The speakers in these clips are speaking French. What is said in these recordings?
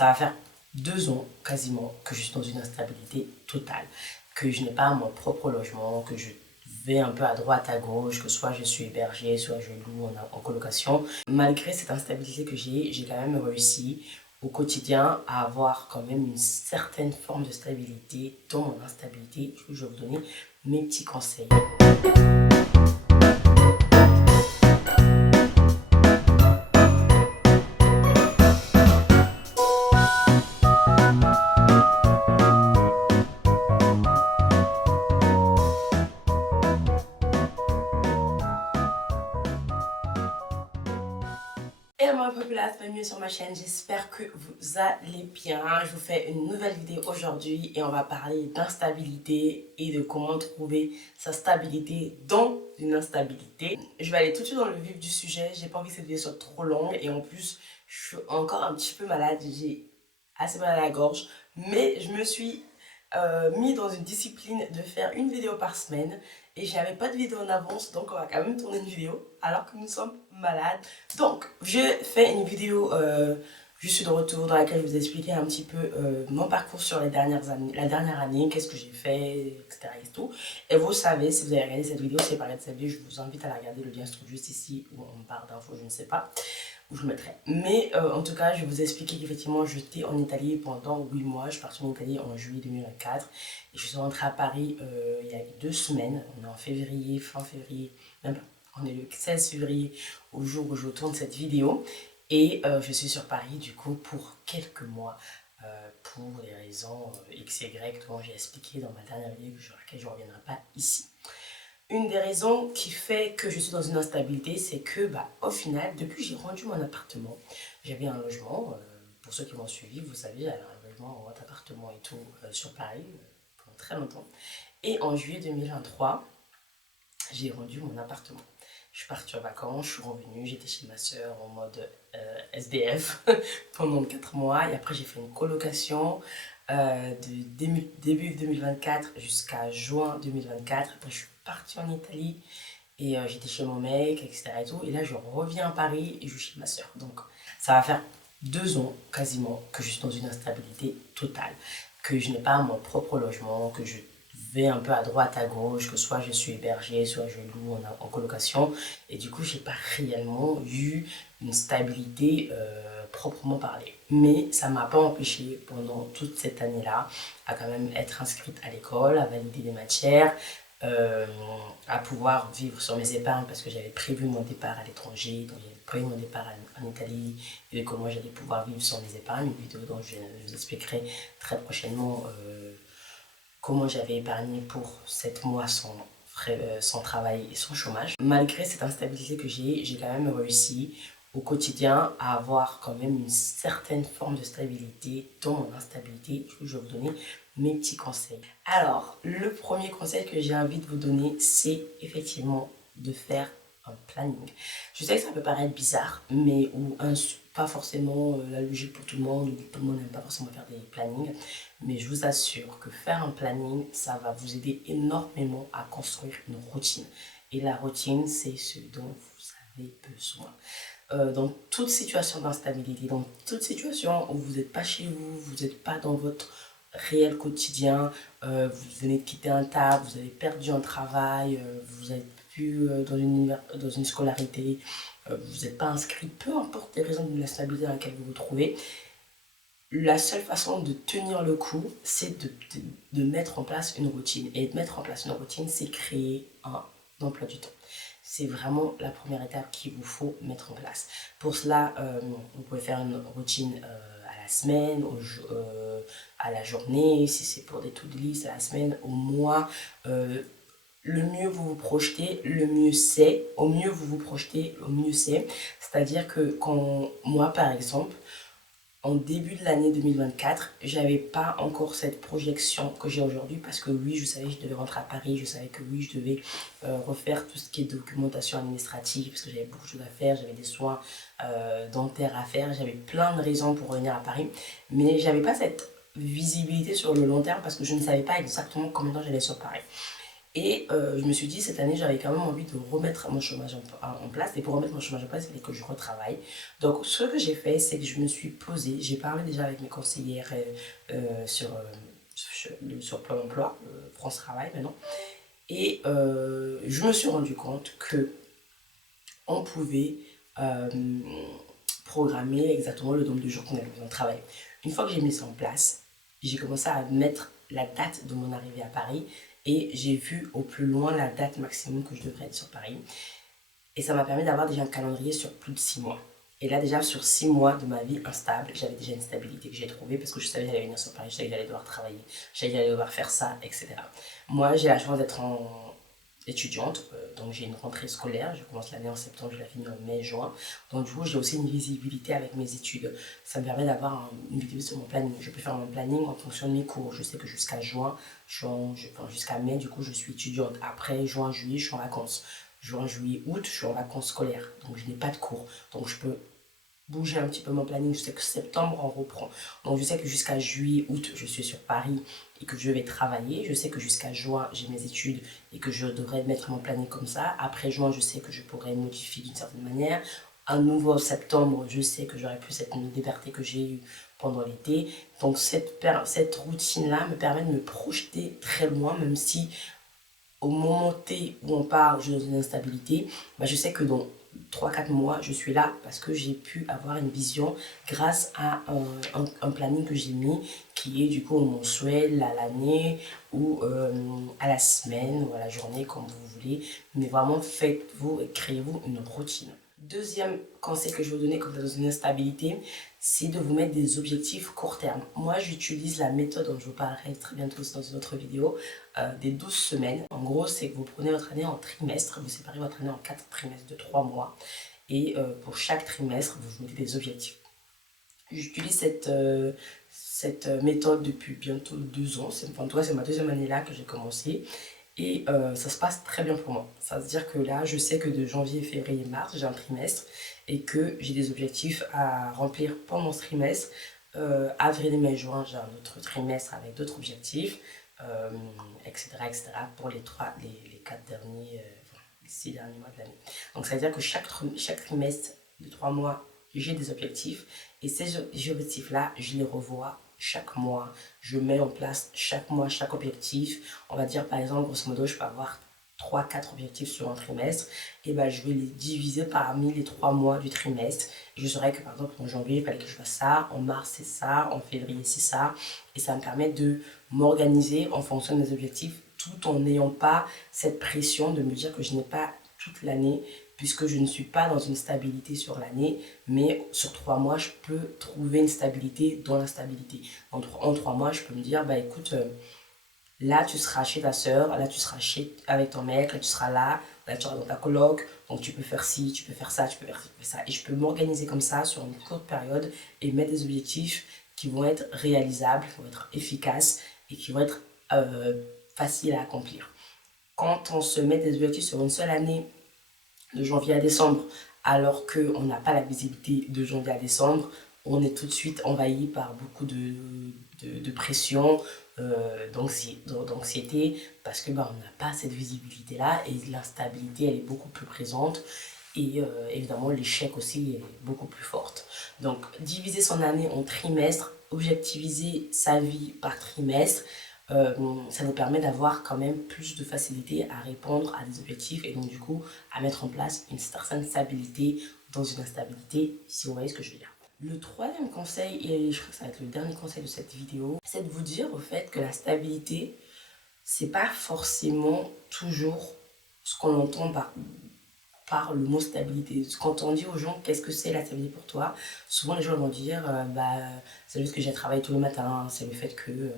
Ça va faire 2 ans quasiment que je suis dans une instabilité totale, que je n'ai pas mon propre logement, que je vais un peu à droite, à gauche, que soit je suis hébergée, soit je loue en colocation. Malgré cette instabilité que j'ai quand même réussi au quotidien à avoir quand même une certaine forme de stabilité dans mon instabilité. Je vais vous donner mes petits conseils. Hello ma populace, bienvenue sur ma chaîne, j'espère que vous allez bien. Je vous fais une nouvelle vidéo aujourd'hui et on va parler d'instabilité et de comment trouver sa stabilité dans une instabilité. Je vais aller tout de suite dans le vif du sujet, j'ai pas envie que cette vidéo soit trop longue et en plus je suis encore un petit peu malade, j'ai assez mal à la gorge, mais je me suis mis dans une discipline de faire une vidéo par semaine et j'avais pas de vidéo en avance, donc on va quand même tourner une vidéo alors que nous sommes malades. Donc je fais une vidéo, je suis de retour, dans laquelle je vous expliquer un petit peu mon parcours sur les dernières années, la dernière année, qu'est-ce que j'ai fait, etc. et tout. Et vous savez, si vous avez regardé cette vidéo, si vous avez regardé cette vidéo, je vous invite à la regarder, le lien se trouve juste ici où on parle d'infos, je ne sais pas où je mettrai. Mais en tout cas, je vais vous expliquer qu'effectivement, j'étais en Italie pendant 8 mois. Je suis partie en Italie en juillet 2024. Et je suis rentrée à Paris il y a 2 semaines. On est en février, fin février. Même pas. On est le 16 février au jour où je tourne cette vidéo. Et je suis sur Paris du coup pour quelques mois. Pour des raisons X, Y, dont j'ai expliqué dans ma dernière vidéo sur laquelle je ne reviendrai pas ici. Une des raisons qui fait que je suis dans une instabilité, c'est que au final, depuis que j'ai rendu mon appartement, j'avais un logement, pour ceux qui m'ont suivi, vous savez, j'avais un logement, un appartement et tout sur Paris pendant très longtemps. Et en juillet 2023, j'ai rendu mon appartement. Je suis partie en vacances, je suis revenue, j'étais chez ma soeur en mode SDF pendant 4 mois. Et après, j'ai fait une colocation de début 2024 jusqu'à juin 2024. Après, je suis partie en Italie et j'étais chez mon mec, etc. Et, tout. Et là, je reviens à Paris et je suis chez ma soeur. Donc, ça va faire 2 ans quasiment que je suis dans une instabilité totale, que je n'ai pas mon propre logement, que je vais un peu à droite, à gauche, que soit je suis hébergée, soit je loue en colocation. Et du coup, j'ai pas réellement eu une stabilité proprement parlée. Mais ça m'a pas empêché pendant toute cette année-là à quand même être inscrite à l'école, à valider des matières, à pouvoir vivre sur mes épargnes parce que j'avais prévu mon départ à l'étranger, donc j'avais prévu mon départ en Italie et comment j'allais pouvoir vivre sur mes épargnes, une vidéo dont je vous expliquerai très prochainement comment j'avais épargné pour 7 mois sans travail et sans chômage. Malgré cette instabilité que j'ai quand même réussi au quotidien à avoir quand même une certaine forme de stabilité dans mon instabilité. Je vais vous donner mes petits conseils. Alors, le premier conseil que j'ai envie de vous donner, c'est effectivement de faire un planning. Je sais que ça peut paraître bizarre, mais pas forcément la logique pour tout le monde, ou tout le monde n'aime pas forcément faire des plannings, mais je vous assure que faire un planning, ça va vous aider énormément à construire une routine. Et la routine, c'est ce dont vous avez besoin. Dans toute situation d'instabilité, dans toute situation où vous n'êtes pas chez vous, vous n'êtes pas dans votre réel quotidien, vous venez de quitter un taf, vous avez perdu un travail, vous n'êtes plus dans une scolarité, vous n'êtes pas inscrit, peu importe les raisons de l'instabilité dans laquelle vous vous trouvez, la seule façon de tenir le coup, c'est de mettre en place une routine. Et de mettre en place une routine, c'est créer un emploi du temps. C'est vraiment la première étape qu'il vous faut mettre en place. Pour cela, vous pouvez faire une routine à la semaine, à la journée, si c'est pour des to-do list, à la semaine, au mois. Le mieux vous vous projetez, le mieux c'est. Au mieux vous vous projetez, au mieux c'est. C'est-à-dire que moi, par exemple, en début de l'année 2024, j'avais pas encore cette projection que j'ai aujourd'hui parce que oui, je savais que je devais rentrer à Paris, je savais que oui, je devais refaire tout ce qui est documentation administrative parce que j'avais beaucoup de choses à faire, j'avais des soins dentaires à faire, j'avais plein de raisons pour revenir à Paris, mais j'avais pas cette visibilité sur le long terme parce que je ne savais pas exactement combien de temps j'allais sur Paris. Et je me suis dit, cette année, j'avais quand même envie de remettre mon chômage en place. Et pour remettre mon chômage en place, il fallait que je retravaille. Donc, ce que j'ai fait, c'est que je me suis posée. J'ai parlé déjà avec mes conseillères sur Pôle emploi, France Travail maintenant. Et je me suis rendu compte que on pouvait euh, programmer exactement le nombre de jours qu'on avait besoin de travailler. Une fois que j'ai mis ça en place, j'ai commencé à mettre la date de mon arrivée à Paris et j'ai vu au plus loin la date maximum que je devrais être sur Paris. Et ça m'a permis d'avoir déjà un calendrier sur plus de 6 mois. Et là, déjà, sur 6 mois de ma vie instable, j'avais déjà une stabilité que j'ai trouvée parce que je savais que j'allais venir sur Paris, je savais que j'allais devoir travailler, je savais que j'allais devoir faire ça, etc. Moi, j'ai la chance d'être étudiante, donc j'ai une rentrée scolaire, je commence l'année en septembre, je la finis en mai, juin. Donc du coup, j'ai aussi une visibilité avec mes études. Ça me permet d'avoir une visibilité sur mon planning. Je peux faire mon planning en fonction de mes cours. Je sais que jusqu'à juin, jusqu'à mai, du coup, je suis étudiante. Après, juin, juillet, je suis en vacances. Juin, juillet, août, je suis en vacances scolaires. Donc je n'ai pas de cours. Donc je peux bouger un petit peu mon planning. Je sais que septembre, on reprend. Donc je sais que jusqu'à juillet, août, je suis sur Paris et que je vais travailler. Je sais que jusqu'à juin, j'ai mes études et que je devrais mettre mon planning comme ça. Après juin, je sais que je pourrais modifier d'une certaine manière. Un nouveau septembre, je sais que j'aurai plus cette liberté que j'ai eue pendant l'été. Donc cette routine-là me permet de me projeter très loin, même si au moment T où on part, je suis dans une instabilité, bah je sais que dans 3 4 mois, je suis là parce que j'ai pu avoir une vision grâce à un planning que j'ai mis qui est du coup au mensuel, à l'année ou à la semaine ou à la journée comme vous voulez. Mais vraiment, faites-vous et créez-vous une routine. Deuxième conseil que je vais vous donner quand vous êtes dans une instabilité, c'est de vous mettre des objectifs court terme. Moi, j'utilise la méthode dont je vous parlerai très bientôt dans une autre vidéo, des 12 semaines. En gros, c'est que vous prenez votre année en trimestre, vous séparez votre année en 4 trimestres de 3 mois. Et pour chaque trimestre, vous mettez des objectifs. J'utilise cette méthode depuis bientôt 2 ans. En tout cas, c'est ma deuxième année là que j'ai commencé. Et ça se passe très bien pour moi. Ça veut dire que là, je sais que de janvier, février, mars, j'ai un trimestre et que j'ai des objectifs à remplir pendant ce trimestre. Avril, mai, juin, j'ai un autre trimestre avec d'autres objectifs, etc., etc. pour les 4 derniers, les 6 derniers mois de l'année. Donc ça veut dire que chaque trimestre de 3 mois, j'ai des objectifs et ces objectifs-là, je les revois chaque mois. Je mets en place chaque mois, chaque objectif. On va dire par exemple, grosso modo, je peux avoir 3 4 objectifs sur un trimestre. Et ben, je vais les diviser parmi les 3 mois du trimestre. Et je saurai que par exemple, en janvier, il fallait que je fasse ça. En mars, c'est ça. En février, c'est ça. Et ça me permet de m'organiser en fonction des objectifs tout en n'ayant pas cette pression de me dire que je n'ai pas toute l'année puisque je ne suis pas dans une stabilité sur l'année, mais sur 3 mois, je peux trouver une stabilité dans l'instabilité. En 3 mois, je peux me dire, bah écoute, là tu seras chez ta soeur, là tu seras avec ton mec, là tu seras là tu seras dans ta coloc, donc tu peux faire ci, tu peux faire ça, tu peux faire ça. Et je peux m'organiser comme ça sur une courte période et mettre des objectifs qui vont être réalisables, qui vont être efficaces et qui vont être faciles à accomplir. Quand on se met des objectifs sur une seule année, de janvier à décembre, alors qu'on n'a pas la visibilité de janvier à décembre, on est tout de suite envahi par beaucoup de pression, d'anxiété, parce que on n'a pas cette visibilité-là et l'instabilité, elle est beaucoup plus présente. Et évidemment, l'échec aussi est beaucoup plus forte. Donc, diviser son année en trimestres, objectiviser sa vie par trimestre, ça vous permet d'avoir quand même plus de facilité à répondre à des objectifs et donc du coup à mettre en place une certaine stabilité dans une instabilité, si vous voyez ce que je veux dire. Le troisième conseil, et je crois que ça va être le dernier conseil de cette vidéo, c'est de vous dire au fait que la stabilité, c'est pas forcément toujours ce qu'on entend par le mot stabilité. Quand on dit aux gens qu'est-ce que c'est la stabilité pour toi, souvent les gens vont dire c'est juste que j'ai travaillé tous les matins, c'est le fait que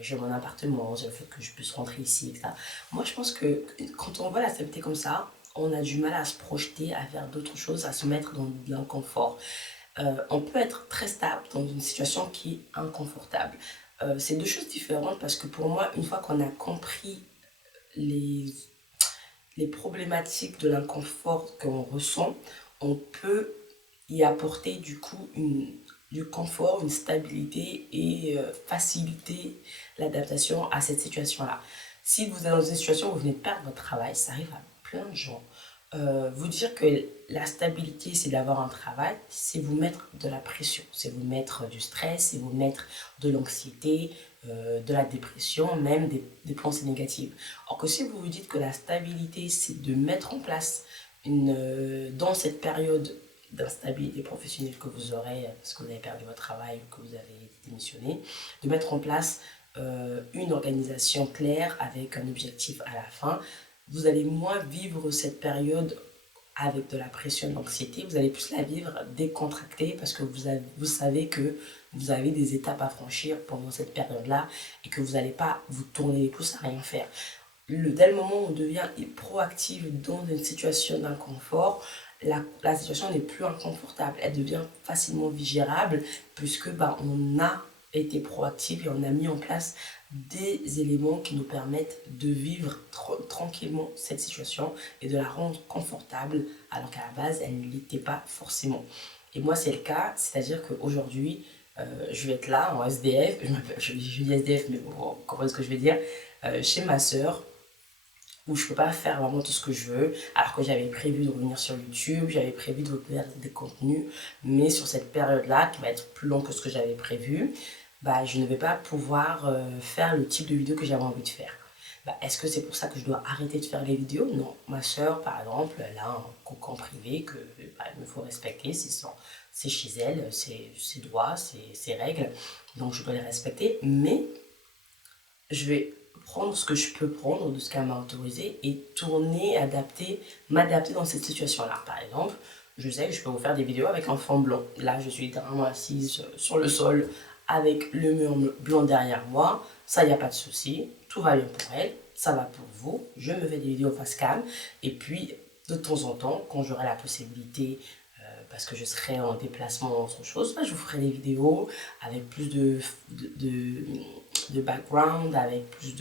j'ai mon appartement, c'est le fait que je puisse rentrer ici, etc. Moi, je pense que quand on voit la stabilité comme ça, on a du mal à se projeter, à faire d'autres choses, à se mettre dans l'inconfort. On peut être très stable dans une situation qui est inconfortable. C'est deux choses différentes parce que pour moi, une fois qu'on a compris les, les problématiques de l'inconfort qu'on ressent, on peut y apporter du coup du confort, une stabilité et faciliter l'adaptation à cette situation-là. Si vous êtes dans une situation où vous venez de perdre votre travail, ça arrive à plein de gens. Vous dire que la stabilité, c'est d'avoir un travail, c'est vous mettre de la pression, c'est vous mettre du stress, c'est vous mettre de l'anxiété, de la dépression, même des pensées négatives. Or que si vous vous dites que la stabilité, c'est de mettre en place dans cette période d'instabilité professionnelle que vous aurez parce que vous avez perdu votre travail ou que vous avez démissionné, de mettre en place une organisation claire avec un objectif à la fin, vous allez moins vivre cette période avec de la pression, de l'anxiété, vous allez plus la vivre décontractée parce que vous savez que vous avez des étapes à franchir pendant cette période-là et que vous n'allez pas vous tourner les pouces à rien faire. Dès le moment où on devient proactif dans une situation d'inconfort, la situation n'est plus inconfortable, elle devient facilement gérable puisque on a été proactif et on a mis en place des éléments qui nous permettent de vivre tranquillement cette situation et de la rendre confortable alors qu'à la base elle ne l'était pas forcément. Et moi c'est le cas, c'est-à-dire qu'aujourd'hui je vais être là en SDF, je dis SDF mais vous comprenez ce que je veux dire, chez ma soeur, où je peux pas faire vraiment tout ce que je veux, alors que j'avais prévu de revenir sur YouTube, j'avais prévu de faire des contenus, mais sur cette période-là, qui va être plus longue que ce que j'avais prévu, je ne vais pas pouvoir faire le type de vidéo que j'avais envie de faire. Est-ce que c'est pour ça que je dois arrêter de faire les vidéos? Non. Ma soeur, par exemple, elle a un cocon privé que il me faut respecter, c'est chez elle, c'est ses droits, ses règles, donc je dois les respecter, mais je vais prendre ce que je peux prendre de ce qu'elle m'a autorisé et tourner, m'adapter dans cette situation-là. Par exemple, je sais que je peux vous faire des vidéos avec un fond blanc. Là, je suis littéralement assise sur le sol avec le mur blanc derrière moi. Ça, il n'y a pas de souci. Tout va bien pour elle. Ça va pour vous. Je me fais des vidéos face cam. Et puis, de temps en temps, quand j'aurai la possibilité, parce que je serai en déplacement ou autre chose, je vous ferai des vidéos avec plus de background, avec plus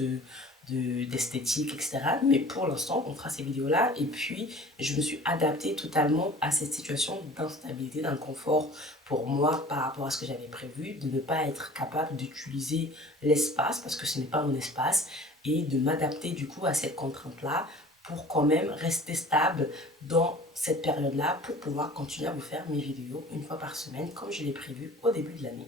d'esthétique, etc. Mais pour l'instant, on fera ces vidéos-là. Et puis, je me suis adaptée totalement à cette situation d'instabilité, d'inconfort pour moi par rapport à ce que j'avais prévu, de ne pas être capable d'utiliser l'espace parce que ce n'est pas mon espace et de m'adapter du coup à cette contrainte-là pour quand même rester stable dans cette période-là pour pouvoir continuer à vous faire mes vidéos une fois par semaine comme je l'ai prévu au début de l'année.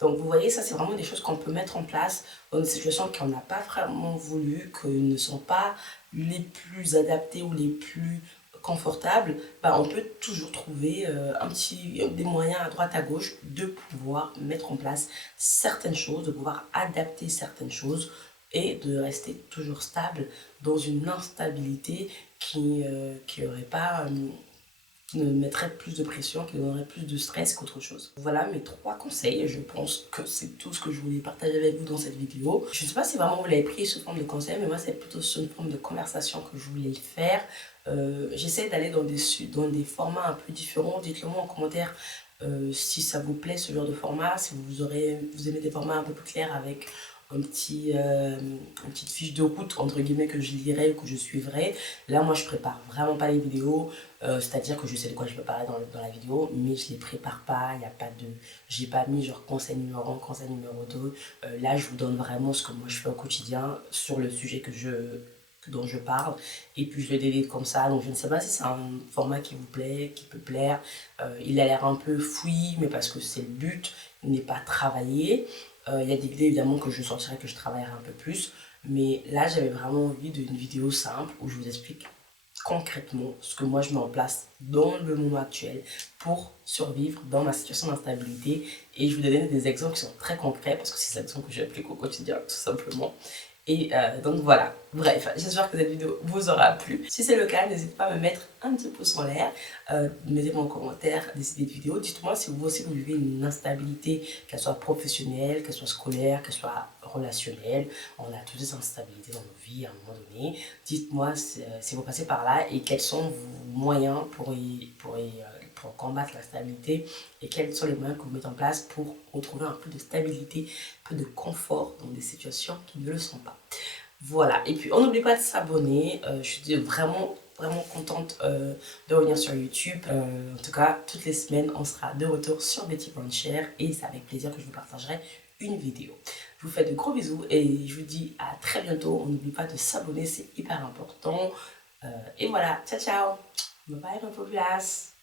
Donc vous voyez, ça c'est vraiment des choses qu'on peut mettre en place dans des situations qu'on n'a pas vraiment voulu, qui ne sont pas les plus adaptées ou les plus confortables. On peut toujours trouver des moyens à droite à gauche de pouvoir mettre en place certaines choses, de pouvoir adapter certaines choses et de rester toujours stable dans une instabilité qui aurait pas... qui nous mettrait plus de pression, qui nous donnerait plus de stress qu'autre chose. Voilà mes 3 conseils, je pense que c'est tout ce que je voulais partager avec vous dans cette vidéo. Je ne sais pas si vraiment vous l'avez pris sous forme de conseils, mais moi c'est plutôt sous une forme de conversation que je voulais le faire. J'essaie d'aller dans des formats un peu différents, dites-le moi en commentaire si ça vous plaît ce genre de format, si vous aimez des formats un peu plus clairs avec une petite fiche de route entre guillemets que je lirai ou que je suivrai. Là moi je prépare vraiment pas les vidéos, c'est à dire que je sais de quoi je vais parler dans la vidéo, mais je les prépare pas, il y a pas de, j'ai pas mis genre conseil numéro 1, conseil numéro 2. Là je vous donne vraiment ce que moi je fais au quotidien sur le sujet dont je parle, et puis je le délite comme ça. Donc je ne sais pas si c'est un format qui vous plaît, qui peut plaire. Il a l'air un peu fouillis, mais parce que c'est le but, il n'est pas travaillé. Il y a des vidéos évidemment que je sortirai, que je travaillerai un peu plus, mais là j'avais vraiment envie d'une vidéo simple où je vous explique concrètement ce que moi je mets en place dans le moment actuel pour survivre dans ma situation d'instabilité, et je vous donne des exemples qui sont très concrets parce que c'est des exemples que j'applique au quotidien tout simplement. Et donc voilà, bref, j'espère que cette vidéo vous aura plu. Si c'est le cas, n'hésitez pas à me mettre un petit pouce en l'air, mettez-moi en commentaire des idées de vidéos. Dites-moi si vous aussi vous vivez une instabilité, qu'elle soit professionnelle, qu'elle soit scolaire, qu'elle soit relationnelle. On a toutes des instabilités dans nos vies à un moment donné. Dites-moi si vous passez par là et quels sont vos moyens pour combattre la stabilité et quels sont les moyens que vous mettez en place pour retrouver un peu de stabilité, un peu de confort dans des situations qui ne le sont pas. Voilà, et puis on n'oublie pas de s'abonner. Je suis vraiment contente de revenir sur YouTube. En tout cas, toutes les semaines, on sera de retour sur Betty Blanchard et c'est avec plaisir que je vous partagerai une vidéo. Je Je vous fais de gros bisous et je vous dis à très bientôt. On n'oublie pas de s'abonner, c'est hyper important. Et voilà, ciao ciao. Bye bye, ma populace.